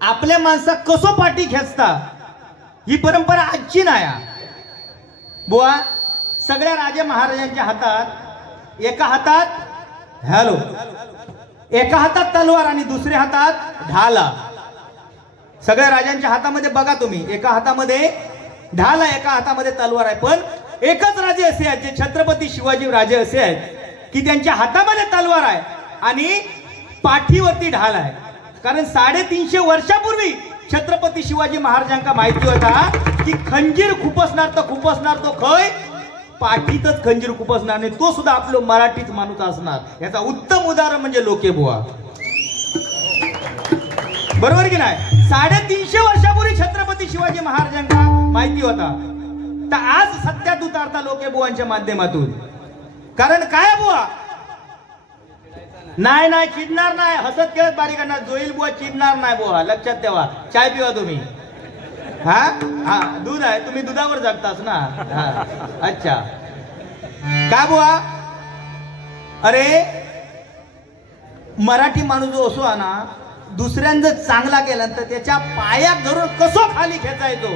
आपल्या माणसा कसो पाठी खेचता? ही परंपरा आजची नाही बुवा सगळ्या राजे महाराजांच्या हातात एका हातात हॅलो एका हातात तलवार आणि दुसऱ्या हातात ढाला. सगळ्या राजांच्या हातामध्ये बघा तुम्ही एका हातामध्ये ढाला एका हातामध्ये तलवार आहे. पण एकच राजे असे आहेत जे छत्रपती शिवाजी राजे असे आहेत की त्यांच्या हातामध्ये तलवार आहे आणि पाठीवरती ढाल आहे. कारण साडेतीनशे वर्षापूर्वी छत्रपती शिवाजी महाराजांका माहिती होता की खंजीर खुपसणार तर खुपसणार तो खय? पाठीतच खंजीर खुपसणार नाही तो सुद्धा आपलं मराठीच माणूस असणार. याचा उत्तम उदाहरण म्हणजे लोके बुवा. बरोबर की नाही? साडेतीनशे वर्षापूर्वी छत्रपती शिवाजी महाराजांना माहिती होता. तर आज सत्यात उतारता लोके बुवांच्या माध्यमातून. कारण काय बुवा? नाही नाही चिडणार नाही. हसत खेळत बारीक करणार. जोईल बुवा चिडणार नाही बुवा. लक्षात ठेवा. चाय पिवा तुम्ही. हा? हा दूध आहे. तुम्ही दुधावर जगतास ना. हा. अच्छा. काय बुवा? अरे मराठी माणूस जो असो ना दुसऱ्यांचं चांगला केला तर त्याच्या पायात धरून कसो खाली खेचायचो?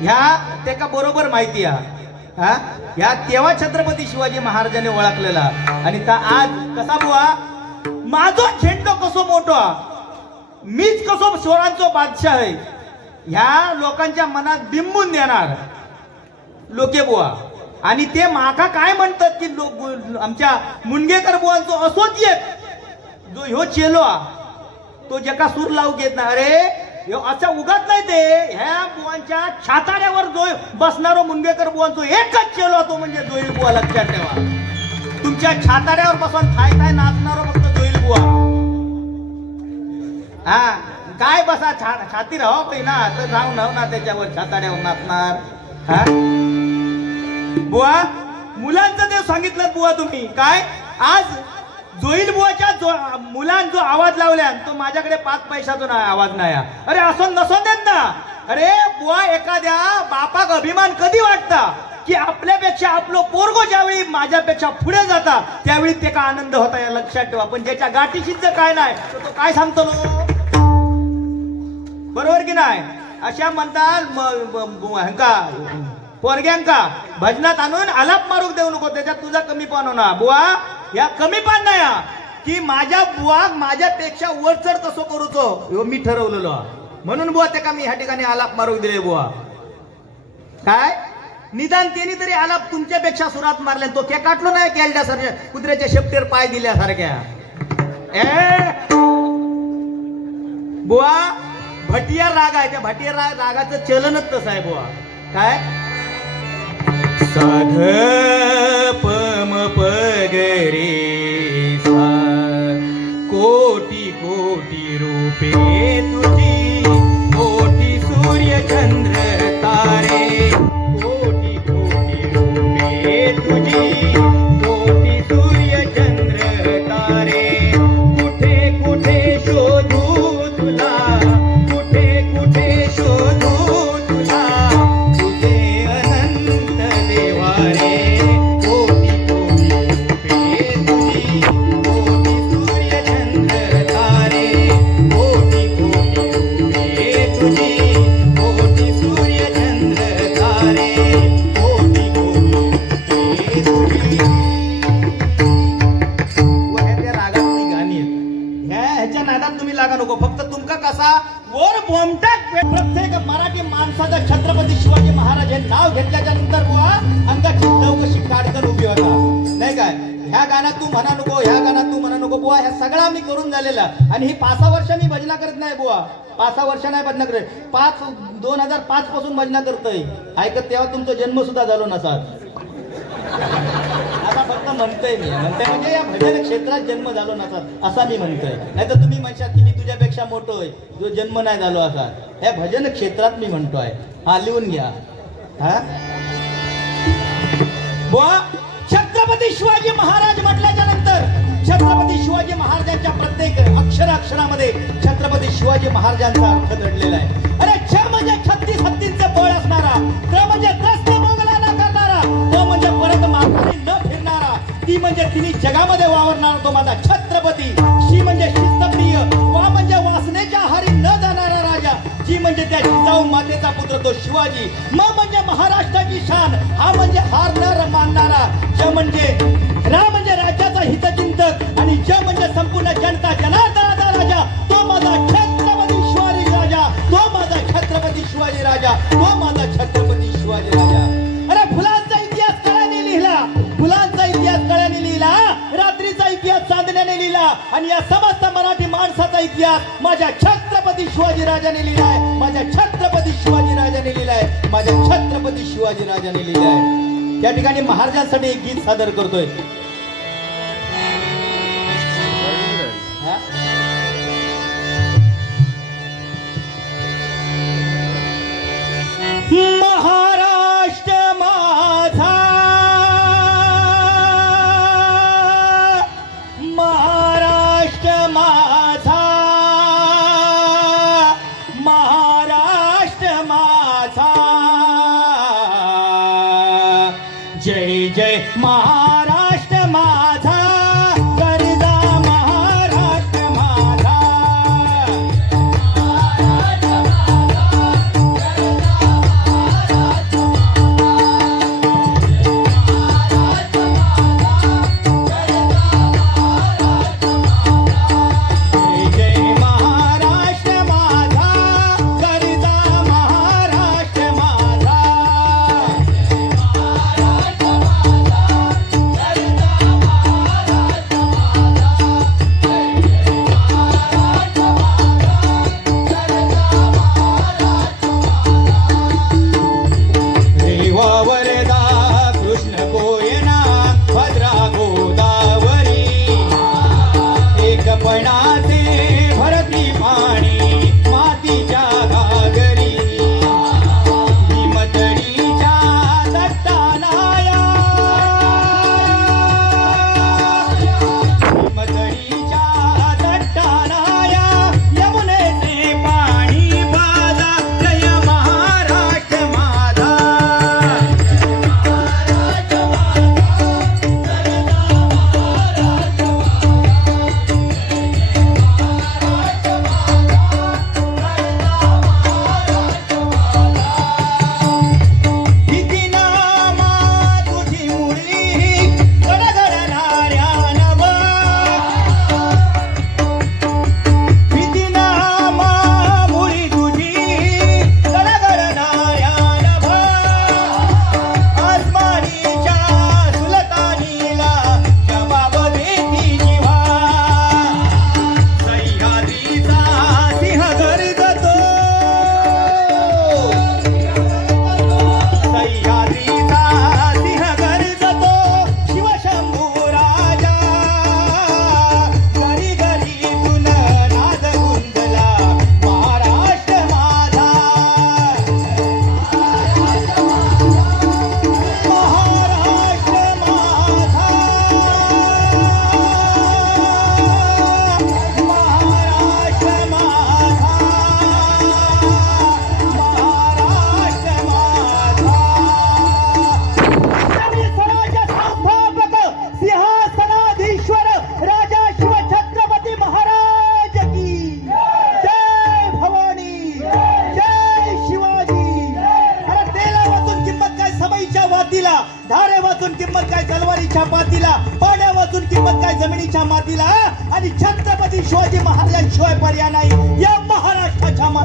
ह्या त्याका बरोबर माहिती आहे. हा? या तेव्हा छत्रपती शिवाजी महाराजांनी ओळखलेला. आणि त्या आज कसा बुवा? माझो झेंडो कसो मोठो? मीच कसो स्वरांचो बादशाह आहे? ह्या लोकांच्या मनात बिंबून देणार. लोके बुवा. आणि ते माका काय म्हणतात की लोक आमच्या मुनगेकर बुवांचो असोच येत जो ह्यो चेलो तो जेका सूर लावू घेत ना. अरे असा उगत नाही ते. ह्या बुवांच्या छाताड्यावर जो बसणारो मुनगेकर बुवांचो एकच चेलो तो म्हणजे जोईल बुवा लक्षात ठेवा. तुमच्या छाताड्यावर बसून थाय थाय नाचणारो फक्त जोईल बुवा. हा काय बसा छा छाती राहा हो पहिला तर जाऊ हो ना त्याच्यावर छाताड्यावर नाचणार. हा? बुवा मुलांचं ते सांगितलं बुवा तुम्ही. काय? आज जोईल बुवाच्या जो मुलान जो आवाज लावल्या तो माझ्याकडे पाच पैशाचा नाही आवाज नाही अरे असं नसो देत ना. अरे बुवा एखाद्या बापाक अभिमान कधी वाटता की आपल्यापेक्षा आपलं पोरगो ज्यावेळी माझ्यापेक्षा पुढे जाता त्यावेळी ते का आनंद होता या लक्षात ठेवा. पण ज्याच्या गाठीशीच काय नाही तर तो काय सांगतो बरोबर की नाही? अशा म्हणतात ह्यांका पोरग्यांका भजनात आणून आलाप मारूक देऊ नको त्याच्यात तुझा कमी पण होणार. बुवा या कमी पण नाही की माझ्या बुवा माझ्यापेक्षा वरचढ कसो करूचो ह्यो मी ठरवलेलो म्हणून बुवा त्या मी ह्या ठिकाणी आलाप मारू दिले बुवा. काय? निदान त्यांनी तरी आलाप तुमच्यापेक्षा सुरात मारले तो के काटलो नाही केलड्या सर कुत्र्याच्या शेपटीवर पाय दिल्यासारख्या. ए! बुवा भटिया राग आहे त्या भटिया राग रागाचं चलनच तसं आहे बुवा. काय? साध पम पगरे सा. कोटी कोटी रूपे तुझी. कोटी सूर्य सगळा करून झालेला आणि ही पाच सहा वर्ष मी भजना करत नाही बुवा. पाच सहा वर्ष नाही भजना करत. पाच दोन हजार पाच पासून भजना करतोय. ऐकत तेव्हा तुमचा जन्म सुद्धा झालो नसा आता फक्त म्हणतोय मी. म्हणतोय म्हणजे या भजन क्षेत्रात जन्म झालो नसा असा मी म्हणतोय. नाही तर तुम्ही म्हणशात की मी तुझ्यापेक्षा मोठोय जो जन्म नाही झालो असा. या भजन क्षेत्रात मी म्हणतोय. हा लिहून घ्या. हा? बुवा छत्रपती शिवाजी महाराज म्हटल्याच्या नंतर छत्रपती शिवाजी महाराजांच्या प्रत्येक अक्षर अक्षरामध्ये छत्रपती शिवाजी महाराजांचा अर्थ दडलेला आहे. अरे छ म्हणजे छत्तीस हत्तींचे बळ असणारा त्र म्हणजे त्रस्त मोगलांना करणारा तो म्हणजे परत माघारी न फिरणारा ती म्हणजे तिने जगामध्ये वावरणारा तो माझा छत्रपती. शी म्हणजे शिस्तप्रिय वा म्हणजे वासनेच्या हारी न जाणारा राजा जी म्हणजे त्या जिजाऊ मातेचा पुत्र तो शिवाजी. म म्हणजे महाराष्ट्राची शान हा म्हणजे हार न मानणारा ज म्हणजे राम हितचिंतक आणि ज म्हणजे संपूर्ण जनता जनार्दनाचा राजा तो माझा छत्रपती शिवाजी राजा तो माझा छत्रपती शिवाजी राजा तो माझा छत्रपती शिवाजी राजा. अरे फुलांचा इतिहास कळ्याने लिहिला. फुलांचा इतिहास कळ्याने लिहिला. रात्रीचा इतिहास चांदण्याने लिहिला. आणि या समस्त मराठी माणसाचा इतिहास माझ्या छत्रपती शिवाजी राजाने लिहिलाय माझ्या छत्रपती शिवाजी राजाने लिहिलाय माझ्या छत्रपती शिवाजी राजाने लिहिलाय त्या ठिकाणी महाराजांसाठी एक गीत सादर करतोय.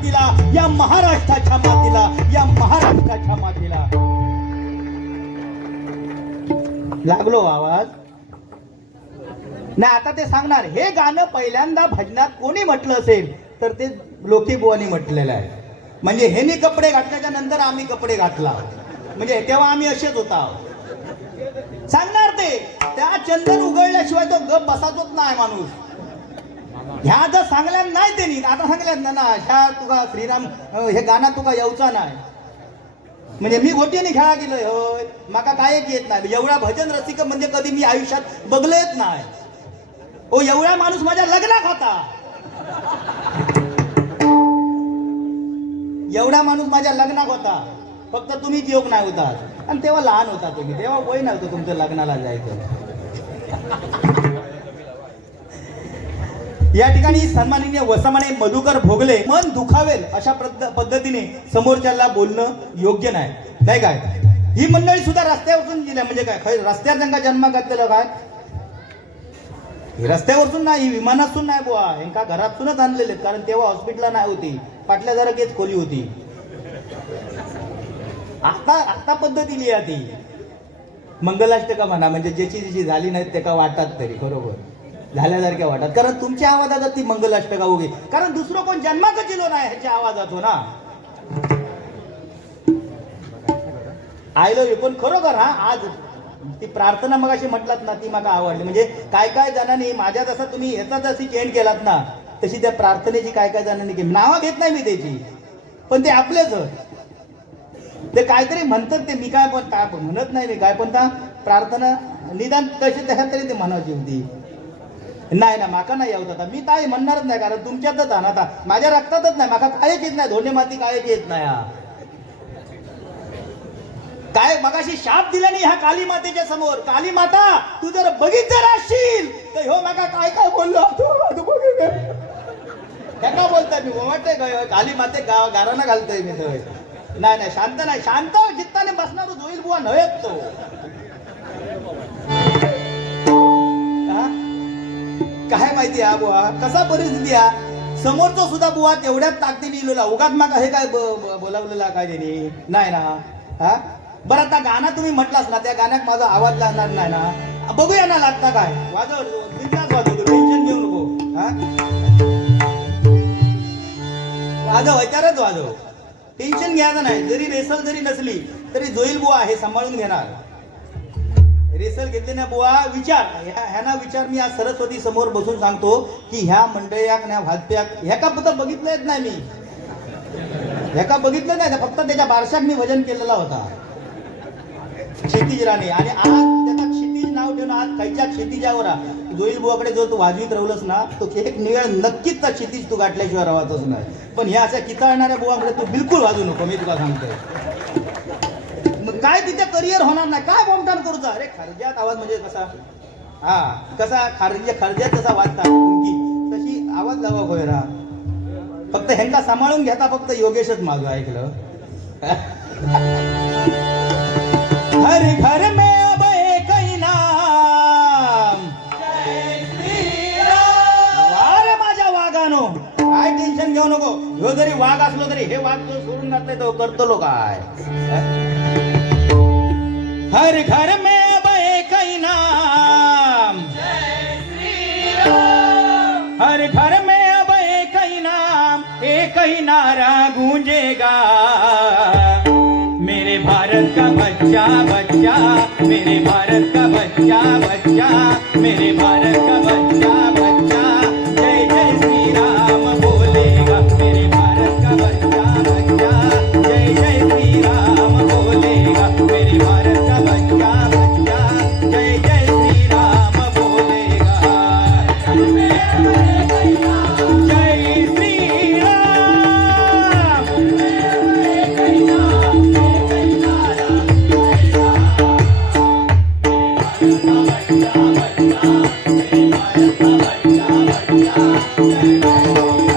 मातीला या महाराष्ट्राच्या मातीला या महाराष्ट्राच्या मातीला. लागलो आवाज? नाही आता ते सांगणार हे गाणं पहिल्यांदा भजनात कोणी म्हटलं असेल तर ते लोकीबुवानी म्हटलेलं आहे. म्हणजे हेनी कपडे घातल्याच्या नंतर आम्ही कपडे घातला. म्हणजे तेव्हा आम्ही असेच होता. सांगणार ते? त्या चंदन उघडल्याशिवाय तो गप बसातोच नाही माणूस. ह्या जर सांगल्या नाही त्यांनी आता सांगल्यात ना ना ह्या तुका श्रीराम हे गाणं तुका येवचा नाही. म्हणजे मी गोटीने खेळा गेलोय होय. माका काय येत नाही. एवढा भजन रसिक म्हणजे कधी मी आयुष्यात बघलेच नाही. ओ एवढा माणूस माझ्या लग्नात होता. एवढा माणूस माझ्या लग्नात होता. फक्त तुम्हीच योग नाही होता आणि तेव्हा लहान होता तुम्ही. तेव्हा वय नव्हतं तुमचं लग्नाला जायचं. या ठिकाणी सन्माननीय वसमाने मधुकर भोगले मन दुखावेल अशा पद्धतीने समोरच्याला बोलणं योग्य नाही. नाही काय? ही मंडळी सुद्धा रस्त्यावरून गेल्या. म्हणजे काय? रस्त्यावर त्यांना जन्म घातलेला काय? रस्त्यावरसून नाही विमानातून नाही बुवा. यांका घरातूनच आणलेले कारण तेव्हा हॉस्पिटलला नाही होती. पाटल्या जरा घेत खोली होती. आता आता पद्धती लिहा ती. मंगलाष्टका म्हणा म्हणजे ज्याची जी झाली नाही ते का वाटतात तरी. बरोबर. झाल्यासारख्या वाटतात. कारण तुमच्या आवाजात ती मंगल अष्टका उगी. कारण दुसरं कोण जन्माचं दिलो नाही ह्याच्या आवाजात हो ना? आयलो पण खरोखर हा आज ती प्रार्थना मग अशी म्हटलात ना ती मला आवडली. म्हणजे काय काय जणांनी माझ्या जसा तुम्ही ह्याचा जशी चेंज केलात ना तशी त्या प्रार्थनेची काय काय जणांनी केली. नावं घेत नाही मी त्याची. पण ते आपलेच. ते काहीतरी म्हणतात ते मी काय पण काय म्हणत नाही मी. काय पण प्रार्थना निदान तशी तशा तरी ते म्हणायची होती नाही ना माका नाही येत आता. मी ताई म्हणणारच नाही कारण तुमच्यातच जाण आता. माझ्या रक्तातच नाही माका कायच येत नाही. धोंडे माती कायच येत नाही. हा. काय मगाशी शाप दिला नाही ह्या काली मातेच्या समोर. काली माता तू जर बघित जर असशील तर हो माका काय काय बोललो? तू बघित का बोलताय मी वाटतंय काय काली माते गाव गाराना घालतोय मी तर नाही नाही शांत नाही. शांत चित्ताने बसणार होईल बुवा नव्हे तो. काय माहिती बुवा कसा परिस्थिती आहे समोरचा सुद्धा बुवा तेवढ्याच ताकदीने लिहिलेला उगाच मागा हे काय बोलावलेला काय त्यांनी? नाही ना. हा? बरं आता गाणं तुम्ही म्हटलास ना त्या गाण्यात माझा आवाज लागणार नाही ना. बघूया ना लागता काय? वाजव बिनधास्त वाजव टेन्शन घेऊ नको. हा? वाजव विचारच वाजव. टेन्शन घ्यायचं नाही. जरी रेसल जरी नसली तरी जोईल बुवा हे सांभाळून घेणार. रेसल घेतली ना बुवा? विचार. ह्या विचार मी आज सरस्वती समोर बसून सांगतो की ह्या मंडळ्याक ना भाजप्याक ह्या का फक्त बघितलंच नाही मी. ह्या का बघितलं नाही. फक्त त्याच्या बारशाक मी भजन केलेला होता. क्षितिज राणे. आणि आज त्याचा क्षितिज नाव ठेवून आज खायच्या क्षितिजावर जोईल बुवाकडे जो तू वाजवीत राहिलंस ना तो एक निवेळ नक्कीच त्या क्षितिज तू गाठल्याशिवाय राहतच नाही. पण ह्या अशा किताळणाऱ्या बुवाकडे तू बिलकुल वाजू नको. मी तुला सांगतोय. काय तिथे करिअर होणार नाही? काय बॉम्बटान करूचा अरे खर्ज्यात आवाज म्हणजे कसा? हा कसा खारजे खर्ज्यात कसा वाजता तशी आवाज लावा गोयरा फक्त ह्यांचा सांभाळून घेता फक्त योगेशच माझं ऐकलं. हर घर में अब एक ही नाम. वारे माझ्या वाघानो. काय टेन्शन घेऊ नको. ह्यो जरी वाघ असलो तरी हे वाघ सोडून घातलाय तो करतो काय? हर घर में अब एक ही नाम। हर घर में अब एक ही नाम एक ही नारा गूंजेगा। मेरे भारत का बच्चा बच्चा मेरे भारत का बच्चा बच्चा मेरे भारत का बच्चा। Yeah.